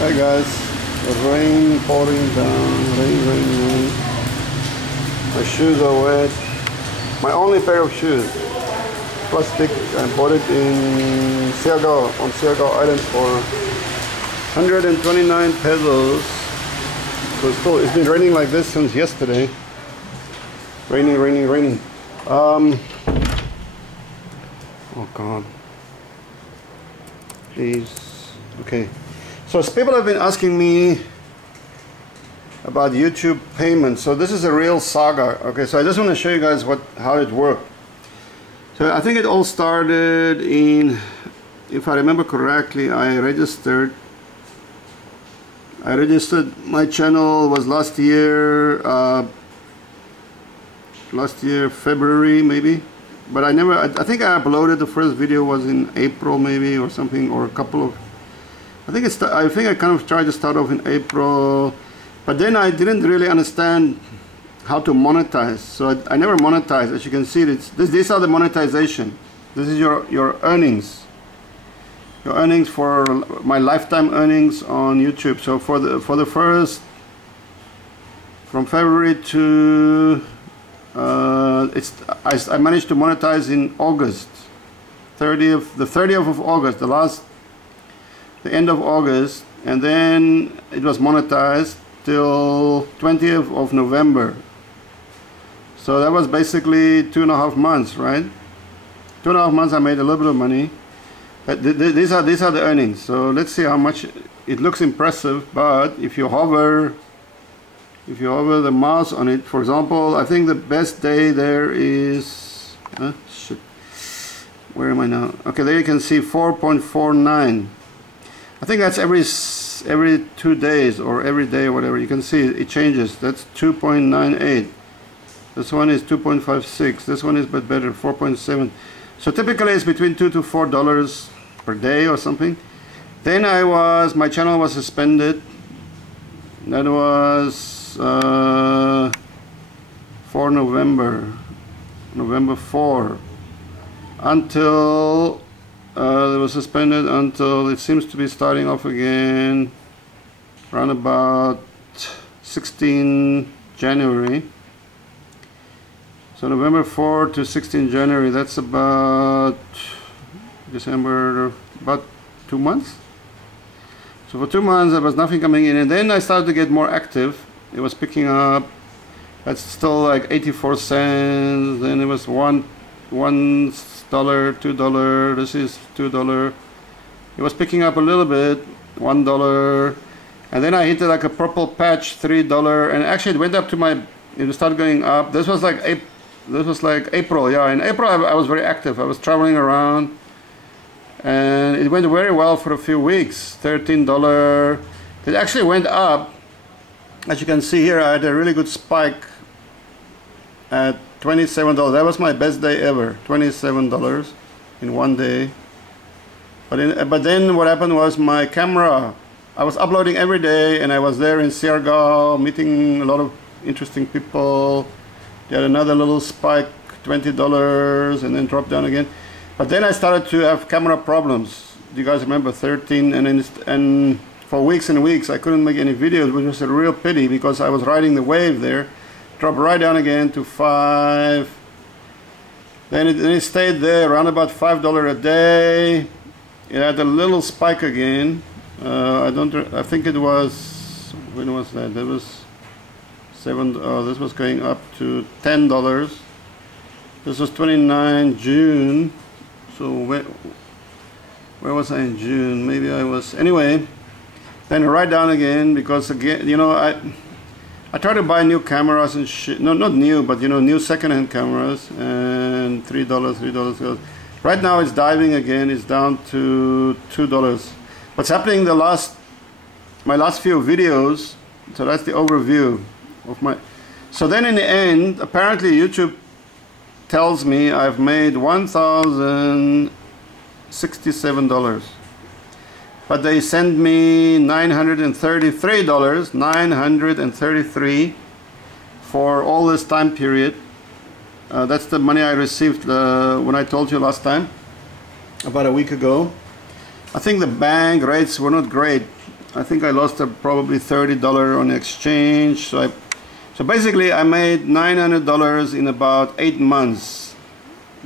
Hi guys, rain pouring down, rain. My shoes are wet. My only pair of shoes, plastic. I bought it in Siargao, on Siargao Island for 129 pesos. So it's been raining like this since yesterday. Raining. Oh God. Please. Okay. So people have been asking me about YouTube payments. So this is a real saga. Okay, so I just want to show you guys how it worked. So I think it all started in, if I remember correctly, I registered my channel was last year February maybe, but I think I uploaded the first video was in April maybe or something, or a couple of, I think I kind of tried to start off in April, but then I didn't really understand how to monetize, so I never monetized. As you can see, these are the monetization. This is your earnings. Your earnings for my lifetime earnings on YouTube. So for the first, from February to I managed to monetize in August, the 30th of August, the end of August, and then it was monetized till 20th of November. So that was basically 2.5 months, right? 2.5 months I made a little bit of money. These are the earnings. So let's see how much. It looks impressive, but if you hover the mouse on it, for example, I think the best day there is shit. Where am I now? Okay, there you can see 4.49. I think that's every 2 days or every day or whatever. You can see it changes. That's 2.98. This one is 2.56. This one is but better, 4.7. So typically it's between $2 to $4 per day or something. Then my channel was suspended. That was for November 4, until it was suspended until it seems to be starting off again around about 16 January. So November 4 to 16 January, that's about December, about 2 months. So for 2 months there was nothing coming in, and then I started to get more active. It was picking up. That's still like 84 cents. Then it was $1, $2. This is $2. It was picking up a little bit, $1, and then I hit like a purple patch, $3, and actually it went up to it started going up. This was like April. Yeah, in April I was very active. I was traveling around, and it went very well for a few weeks. $13. It actually went up. As you can see here, I had a really good spike at $27. That was my best day ever. $27 in one day. But then what happened was my camera. I was uploading every day, and I was there in Siargao meeting a lot of interesting people. They had another little spike, $20, and then dropped down again. But then I started to have camera problems. Do you guys remember 13? And for weeks and weeks I couldn't make any videos, which was a real pity because I was riding the wave there. Dropped right down again to 5. Then it stayed there around about $5 a day. It had a little spike again. I think it was, when was that? That was this was going up to $10. This was 29 June. So where was I in June? Maybe I was, anyway. Then right down again, because again, you know, I try to buy new cameras and shit. No, not new, but you know, new second-hand cameras, and $3. Right now it's diving again. It's down to $2. What's happening my last few videos? So that's the overview of my. So then in the end, apparently YouTube tells me I've made $1,067. But they send me $933, 933 for all this time period. That's the money I received when I told you last time, about a week ago. I think the bank rates were not great. I think I lost probably $30 on exchange. So basically I made $900 in about 8 months.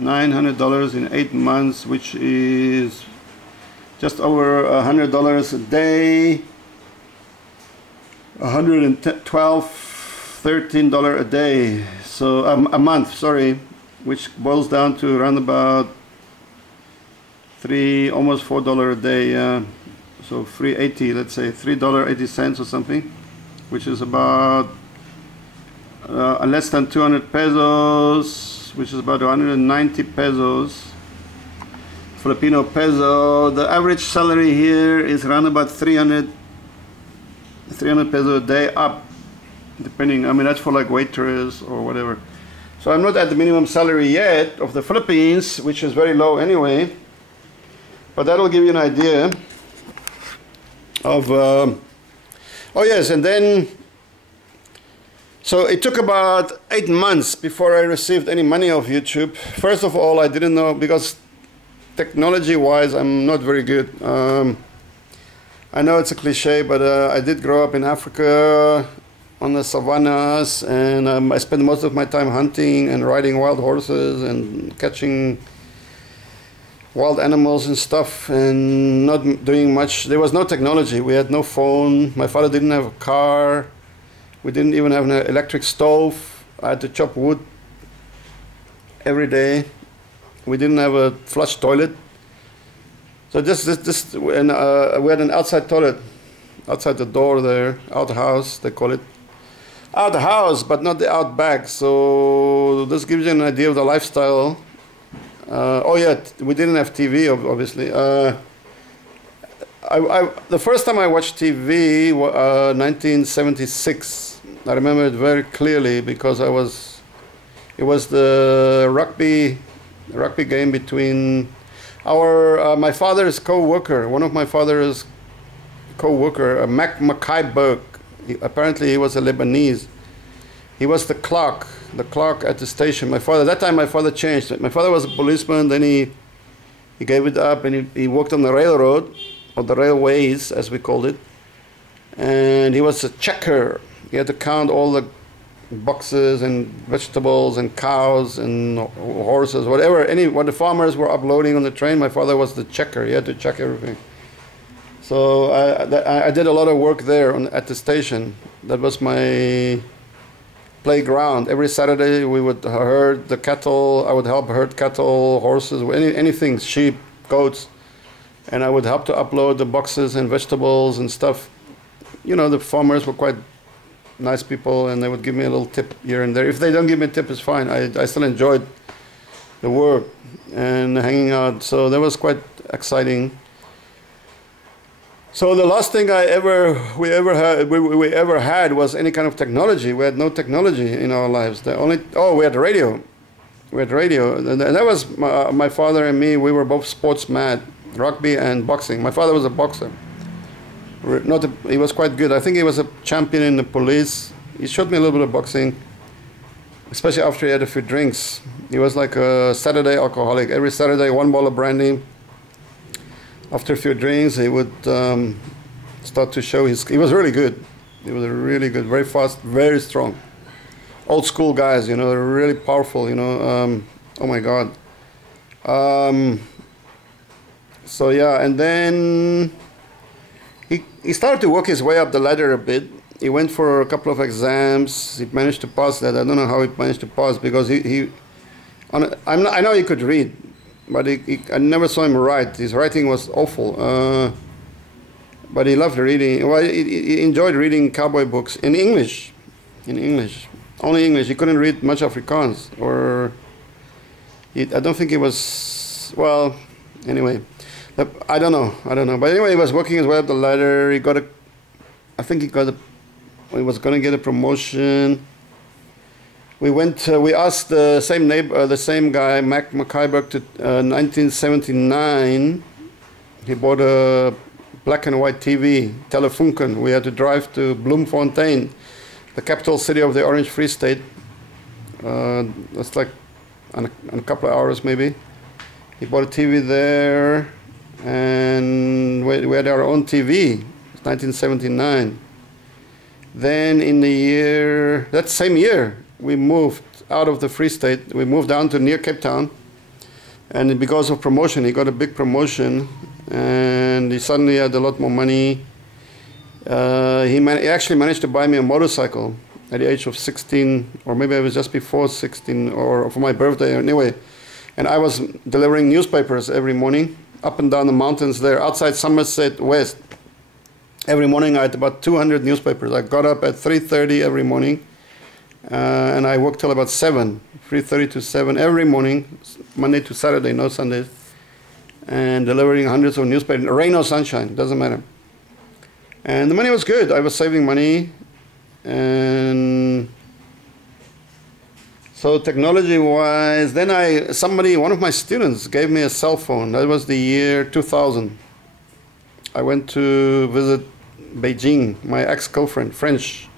$900 in 8 months, which is just over $100 a day. $13 a day, so a month, sorry, which boils down to around about almost $4 a day. So $3.80, let's say $3.80 or something, which is about less than 200 pesos, which is about 190 pesos, Filipino peso. The average salary here is around about 300 pesos a day up, depending. I mean, that's for like waitress or whatever. So I'm not at the minimum salary yet of the Philippines, which is very low anyway, but that'll give you an idea of oh yes. And then so it took about 8 months before I received any money off YouTube. First of all, I didn't know, because technology wise I'm not very good. I know it's a cliche, but I did grow up in Africa on the savannas, and I spent most of my time hunting and riding wild horses and catching wild animals and stuff, and not doing much. There was no technology. We had no phone. My father didn't have a car. We didn't even have an electric stove. I had to chop wood every day. We didn't have a flush toilet. So and we had an outside toilet, outside the door there, outhouse they call it. Outhouse, but not the outback. So this gives you an idea of the lifestyle. Oh yeah, we didn't have TV, obviously. The first time I watched TV, 1976. I remember it very clearly because it was the rugby game between my father's co-worker, one of my father's co-worker, Mac Mackayberg. Apparently he was a Lebanese. He was the clerk at the station. That time my father changed it. My father was a policeman, then he gave it up, and he worked on the railroad, or the railways as we called it. And he was a checker. He had to count all the boxes and vegetables and cows and horses, what the farmers were uploading on the train. My father was the checker. He had to check everything. So I did a lot of work there at the station. That was my playground. Every Saturday we would herd the cattle. I would help herd cattle, horses, anything, sheep, goats, and I would help to upload the boxes and vegetables and stuff. You know, the farmers were quite nice people, and they would give me a little tip here and there. If they don't give me a tip, it's fine. I still enjoyed the work and hanging out. So that was quite exciting. So the last thing we ever had was any kind of technology. We had no technology in our lives. We had radio. We had radio, and that was my father and me. We were both sports mad, rugby and boxing. My father was a boxer. He was quite good. I think he was a champion in the police. He showed me a little bit of boxing, especially after he had a few drinks. He was like a Saturday alcoholic. Every Saturday, 1 bottle of brandy. After a few drinks, he would start to show he was really good. He was really good, very fast, very strong. Old school guys, you know, really powerful, you know. Oh my God. So yeah, and then he started to work his way up the ladder a bit. He went for a couple of exams. He managed to pass that. I don't know how he managed to pass, because I know he could read, but I never saw him write. His writing was awful. But he loved reading. Well, he enjoyed reading cowboy books in English. Only English. He couldn't read much Afrikaans, I don't think he was, well, anyway. I don't know. But anyway, he was working his way up the ladder. He was going to get a promotion. We asked the same guy, Mac Mackayberg, to 1979. He bought a black and white TV, Telefunken. We had to drive to Bloemfontein, the capital city of the Orange Free State. That's like in a couple of hours maybe. He bought a TV there, and we had our own TV, 1979. Then in the year, that same year, we moved out of the Free State. We moved down to near Cape Town. And because of promotion, he got a big promotion. And he suddenly had a lot more money. He actually managed to buy me a motorcycle at the age of 16, or maybe it was just before 16, or for my birthday anyway. And I was delivering newspapers every morning up and down the mountains there outside Somerset West. Every morning I had about 200 newspapers. I got up at 3:30 every morning and I worked till about 7, 3:30 to 7 every morning, Monday to Saturday, no Sundays, and delivering hundreds of newspapers, rain or sunshine, doesn't matter. And the money was good. I was saving money. And so technology-wise, then one of my students gave me a cell phone. That was the year 2000. I went to visit Beijing, my ex-girlfriend, French.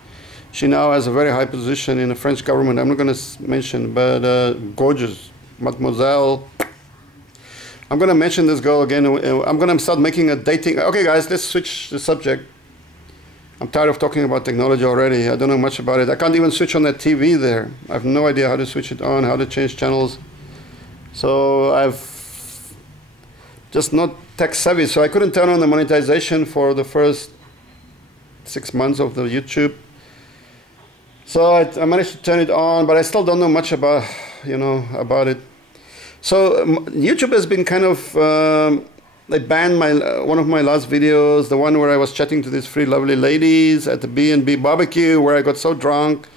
She now has a very high position in the French government. I'm not going to mention, but gorgeous, mademoiselle. I'm going to mention this girl again. I'm going to start making a dating. Okay, guys, let's switch the subject. I'm tired of talking about technology already. I don't know much about it. I can't even switch on that TV there. I have no idea how to switch it on, how to change channels. So I've just not tech savvy. So I couldn't turn on the monetization for the first 6 months of the YouTube. So I managed to turn it on, but I still don't know much about, about it. So YouTube has been kind of, they banned one of my last videos, the one where I was chatting to these 3 lovely ladies at the B&B barbecue, where I got so drunk.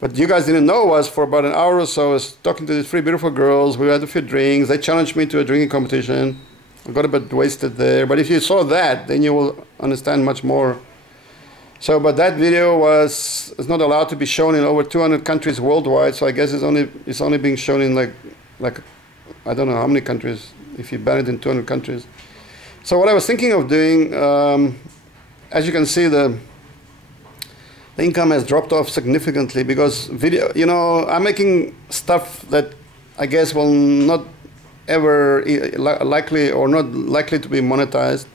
But you guys didn't know was for about an hour or so, I was talking to these 3 beautiful girls. We had a few drinks. They challenged me to a drinking competition. I got a bit wasted there. But if you saw that, then you will understand much more. So, but that video is not allowed to be shown in over 200 countries worldwide. So I guess it's only being shown in like I don't know how many countries, if you ban it in 200 countries. So what I was thinking of doing, as you can see, the income has dropped off significantly because video, I'm making stuff that I guess will not ever likely to be monetized.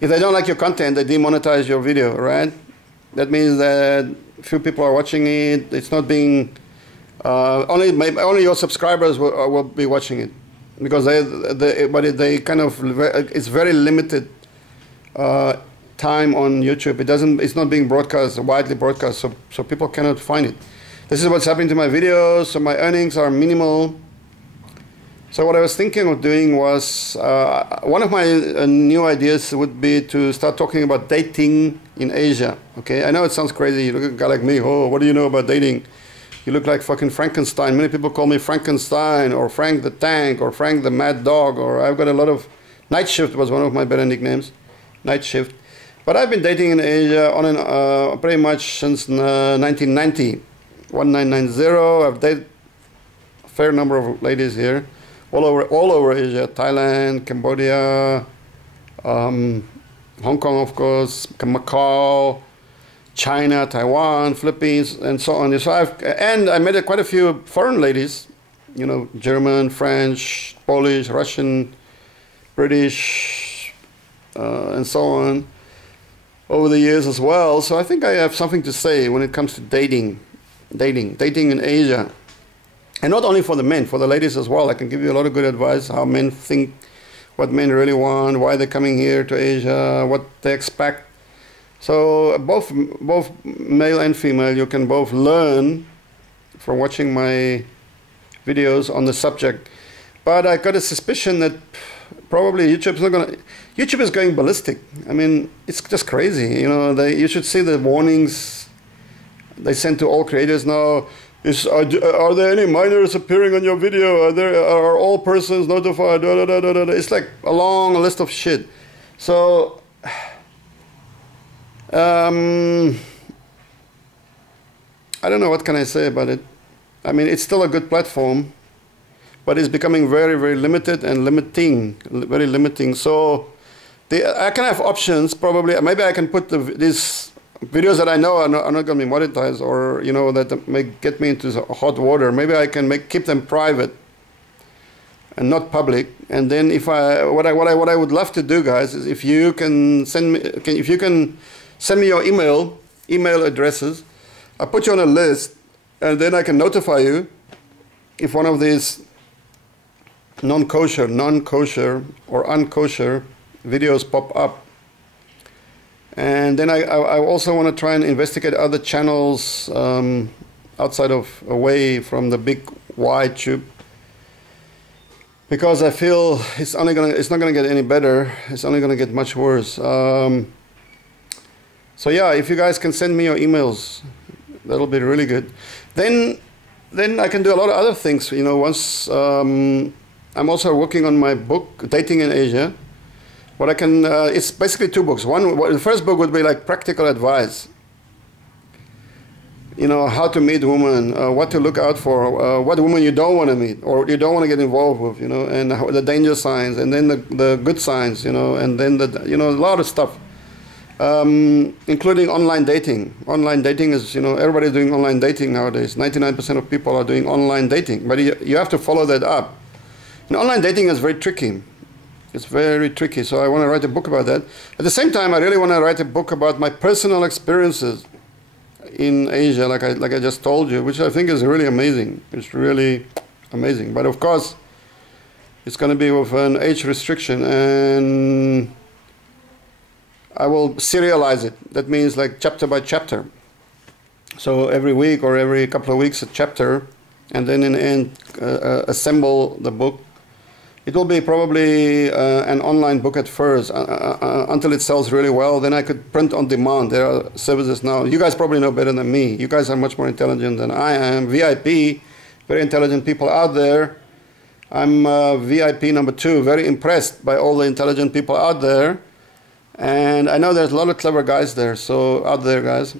If they don't like your content, they demonetize your video, right? That means that few people are watching it. It's not being only your subscribers will be watching it, because they kind of, it's very limited time on YouTube. It's not being widely broadcast, so people cannot find it. This is what's happening to my videos. So my earnings are minimal. So what I was thinking of doing was, one of my new ideas would be to start talking about dating in Asia. Okay, I know it sounds crazy. You look at a guy like me, oh, what do you know about dating? You look like fucking Frankenstein. Many people call me Frankenstein, or Frank the Tank, or Frank the Mad Dog, or I've got a lot of... Night Shift was one of my better nicknames. Night Shift. But I've been dating in Asia on and pretty much since 1990. 1990. I've dated a fair number of ladies here. All over Asia, Thailand, Cambodia, Hong Kong, of course, Macau, China, Taiwan, Philippines, and so on. So I met quite a few foreign ladies, German, French, Polish, Russian, British, and so on, over the years as well. So I think I have something to say when it comes to dating in Asia. And not only for the men, for the ladies as well. I can give you a lot of good advice, how men think, what men really want, why they're coming here to Asia, what they expect. So both male and female, you can both learn from watching my videos on the subject. But I got a suspicion that probably YouTube is going ballistic. I mean, it's just crazy. You should see the warnings they send to all creators now. Are there any minors appearing on your video? Are all persons notified? It's like a long list of shit. So, I don't know, what can I say about it? I mean, it's still a good platform, but it's becoming very, very limited and very limiting. So, I can have options, probably. Maybe I can put these videos that I know are not going to be monetized, or that may get me into hot water. Maybe I can keep them private, and not public. And then if what I would love to do, guys, is if you can send me your email addresses, I'll put you on a list, and then I can notify you if one of these non-kosher or unkosher videos pop up. And then I also want to try and investigate other channels outside of, away from the big wide tube, because I feel it's not gonna get any better. It's only gonna get much worse. So yeah, if you guys can send me your emails, that'll be really good. Then I can do a lot of other things. You know, once I'm also working on my book, Dating in Asia. What I can, it's basically 2 books. The first book would be like practical advice. You know, how to meet women, what to look out for, what women you don't want to meet or you don't want to get involved with, you know, and the danger signs, and then the good signs, you know, and then a lot of stuff, including online dating. Online dating is, you know, everybody's doing online dating nowadays. 99% of people are doing online dating, but you have to follow that up. And online dating is very tricky. It's very tricky, so I want to write a book about that. At the same time, I really want to write a book about my personal experiences in Asia, like I just told you, which I think is really amazing. It's really amazing. But of course, it's going to be with an age restriction, and I will serialize it. That means like chapter by chapter. So every week or every couple of weeks a chapter, and then in the end assemble the book. It will be probably an online book at first until it sells really well. Then I could print on demand. There are services now. You guys probably know better than me. You guys are much more intelligent than I am. VIP, very intelligent people out there. I'm VIP number 2, very impressed by all the intelligent people out there. And I know there's a lot of clever guys there. So out there, guys,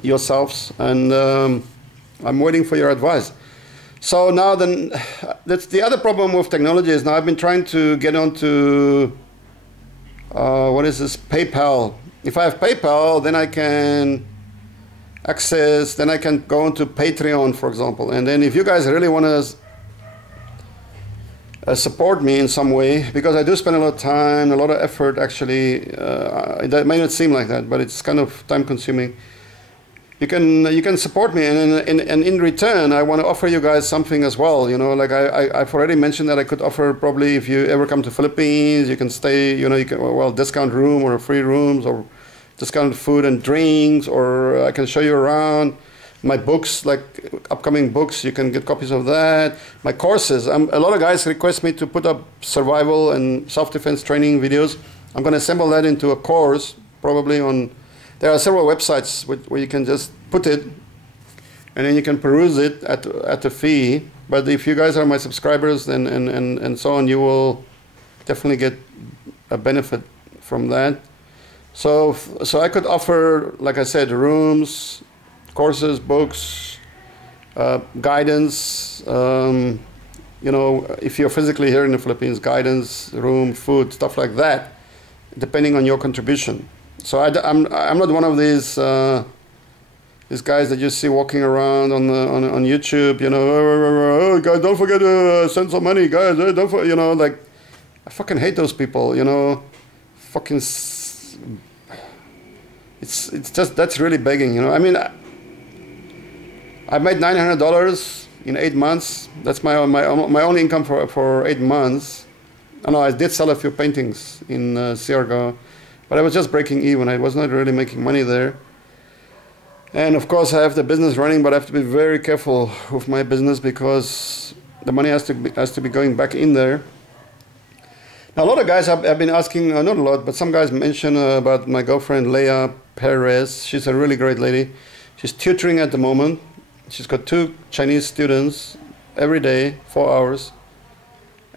yourselves. And I'm waiting for your advice. So now then, that's the other problem with technology is now I've been trying to get onto, what is this, PayPal. If I have PayPal, then I can access, then I can go into Patreon, for example. And then if you guys really want to support me in some way, because I do spend a lot of time, a lot of effort actually, that may not seem like that, but it's kind of time consuming. You can support me, and in return, I want to offer you guys something as well. You know, like I've already mentioned that I could offer, probably if you ever come to Philippines, you can stay. You know, you can, well, discount room or free rooms or discounted food and drinks, or I can show you around. My books, like upcoming books, you can get copies of that. My courses. A lot of guys request me to put up survival and self-defense training videos. I'm going to assemble that into a course, probably on. There are several websites where you can just put it, and then you can peruse it at a fee. But if you guys are my subscribers and so on, you will definitely get a benefit from that. So I could offer, like I said, rooms, courses, books, guidance. You know, if you're physically here in the Philippines, guidance, room, food, stuff like that, depending on your contribution. So I'm not one of these guys that you see walking around on YouTube. You know, oh, guys, don't forget to send some money, guys. Don't forget, you know, like I fucking hate those people. You know, fucking. It's just, that's really begging. You know, I mean, I made $900 in 8 months. That's my only income for 8 months. I know I did sell a few paintings in Siargao. But I was just breaking even. I was not really making money there. And of course I have the business running, but I have to be very careful with my business because the money has to be going back in there. Now a lot of guys have been asking, not a lot, but some guys mention about my girlfriend Leah Perez. She's a really great lady. She's tutoring at the moment. She's got 2 Chinese students every day, 4 hours,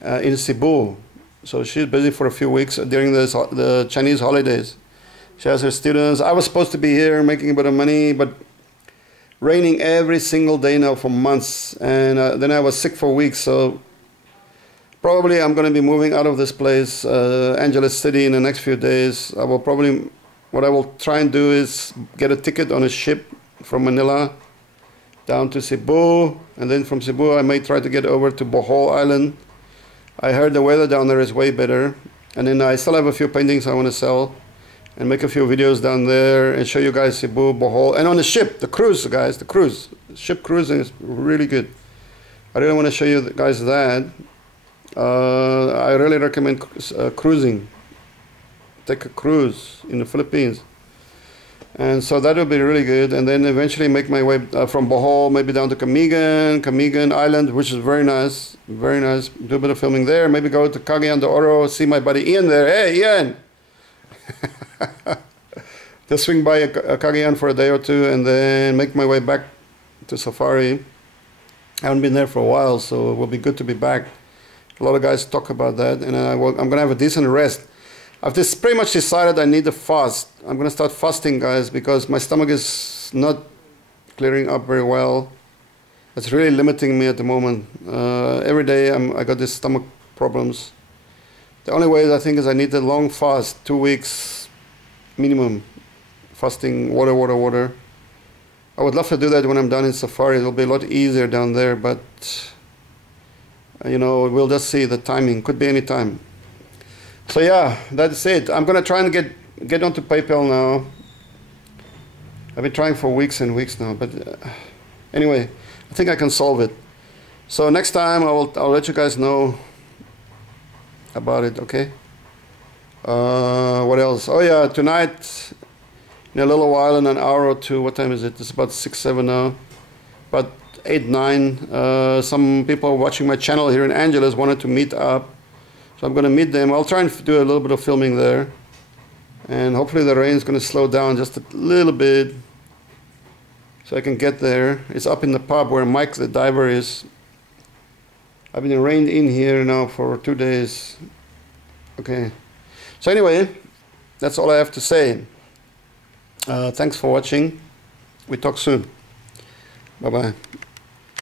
in Cebu. So she's busy for a few weeks during the Chinese holidays. She has her students. I was supposed to be here making a bit of money, but raining every single day now for months. And then I was sick for weeks. So probably I'm going to be moving out of this place, Angeles City, in the next few days. What I will try and do is get a ticket on a ship from Manila down to Cebu. And then from Cebu, I may try to get over to Bohol Island. I heard the weather down there is way better. And then I still have a few paintings I want to sell and make a few videos down there and show you guys Cebu, Bohol. And on the ship, the cruise, guys, the cruise. Ship cruising is really good. I really want to show you guys that. I really recommend cruising. Take a cruise in the Philippines. And so that will be really good. And then eventually make my way from Bohol, maybe down to Camigan Island, which is very nice. Very nice. Do a bit of filming there. Maybe go to Cagayan de Oro, see my buddy Ian there. Hey, Ian! Just swing by Cagayan for a day or two and then make my way back to Safari. I haven't been there for a while, so it will be good to be back. A lot of guys talk about that, and I'm going to have a decent rest. I've just pretty much decided I need a fast. I'm going to start fasting, guys, because my stomach is not clearing up very well. It's really limiting me at the moment. Every day I got these stomach problems. The only way I think is I need a long fast, 2 weeks minimum. Fasting, water. I would love to do that when I'm done in Safari. It'll be a lot easier down there, but you know, we'll just see the timing. Could be any time. So yeah, that's it. I'm gonna try and get onto PayPal now. I've been trying for weeks and weeks now, but anyway, I think I can solve it. So next time I'll let you guys know about it. Okay. What else? Oh yeah, tonight in a little while, in an hour or two. What time is it? It's about 6, 7 now. About 8, 9. Some people watching my channel here in Angeles wanted to meet up. So I'm going to meet them. I'll try and do a little bit of filming there. And hopefully the rain's going to slow down just a little bit, so I can get there. It's up in the pub where Mike the diver is. I've been rained in here now for 2 days. Okay. So anyway, that's all I have to say. Thanks for watching. We talk soon. Bye-bye.